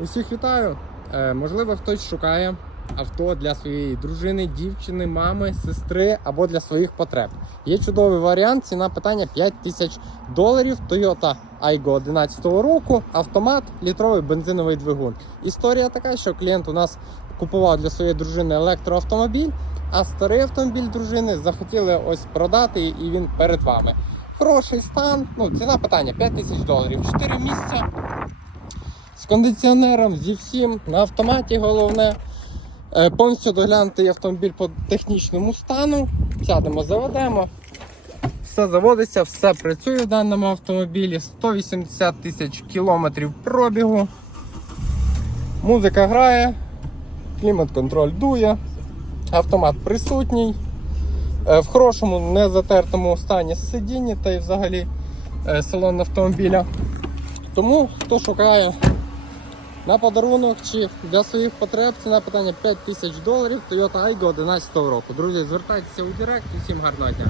Усіх вітаю! Е, можливо, хтось шукає авто для своєї дружини, дівчини, мами, сестри або для своїх потреб. Є чудовий варіант, ціна питання 5 тисяч доларів. Toyota Aygo 11 року, автомат, літровий бензиновий двигун. Історія така, що клієнт у нас купував для своєї дружини електроавтомобіль, а старий автомобіль дружини захотіли ось продати, і він перед вами. Хороший стан, ну ціна питання 5 тисяч доларів, 4 місця кондиціонером, зі всім, на автоматі головне. Е, Повністю доглянутий автомобіль по технічному стану. Сядемо, заведемо. Все заводиться, все працює в даному автомобілі. 180 тисяч кілометрів пробігу. Музика грає, клімат-контроль дує, автомат присутній. Е, В хорошому, не затертому стані сидіння та й взагалі е, салон автомобіля. Тому хто шукає на подарунок чи для своїх потреб ціна питання 5 тисяч доларів Toyota Aygo 11 року. Друзі, звертайтеся у Директ, усім гарного дня.